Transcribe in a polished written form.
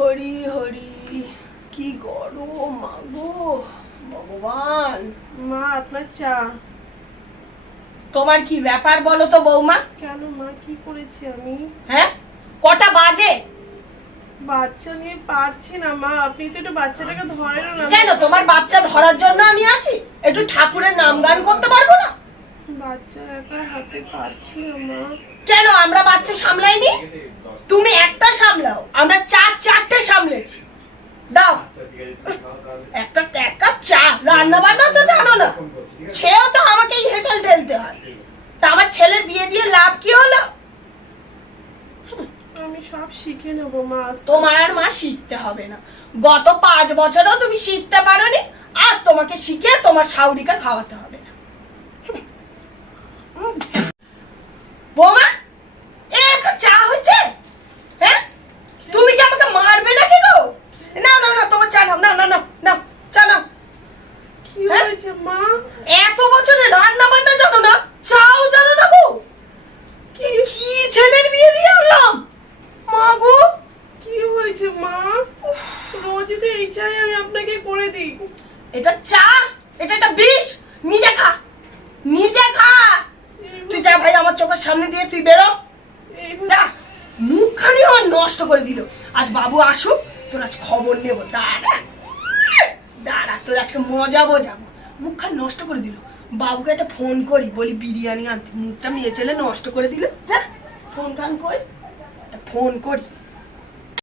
হরি হরি, কি গরম মাগো ভগবান। মা আপনার চা। তোমার কি ব্যাপার বলো তো বৌমা? কেন মা, কি করেছি আমি? হ্যাঁ, কটা বাজে? বাচ্চা নিয়ে পারছি না মা, আপনি তো একটু বাচ্চাটাকে ধরেন না। কেন, তোমার বাচ্চা ধরার জন্য আমি আছি? একটু ঠাকুরের নাম গান করতে পারবো না? বাচ্চা একা হাতে পারছি না মা। কেন, আমরা বাচ্চা সামলাইনি? তুমি একটা সামলাও, আমরা চারটে সামলেছি। দাও একটা এক কাপ চা। রান্না বান্না তো জানো না, সেও তো আমাকেই হেসেল ঢেলতে হয়। তা আমার ছেলের বিয়ে দিয়ে লাভ কি হলো? আমি সব শিখে নেবো মা। তোমার আর মা শিখতে হবে না, গত 5 বছরও তুমি শিখতে পারোনি, আর তোমাকে শিখে তোমার শাউরিকে খাওয়াতে হবে না। বৌমা, এক চা হয়েছে? হ্যাঁ, তুমি কি আমাকে মারবে নাকি গো? না না না, তোমার চা নাও, না না না না, চা নাও। কি হয়েছে মা? এত বছরে রান্না বান্না জানো না, চাও জানো না গো? কি ছেলের বিয়ে দিয়ে আনলাম মা গো। কি হয়েছে মা? রোজই তো এই চাই আমি আপনাকে করে দিই। এটা চা, এটা একটা বিষ। নিজে খা, নিজে খা। তুই যা ভাই, আমার চোখের সামনে দিয়ে তুই বেরো। যা, মুখখানি আমার নষ্ট করে দিল। আজ বাবু আসুক, তোর আজ খবর নেব। দাঁড়া দাঁড়া, তোর আজকে মজা বোঝাবো। মুখখান নষ্ট করে দিল। বাবুকে একটা ফোন করি, বলি বিরিয়ানি আনতে। মুখটা মেয়ে ছেলে নষ্ট করে দিল। যা, ফোন খান কই, ফোন করি।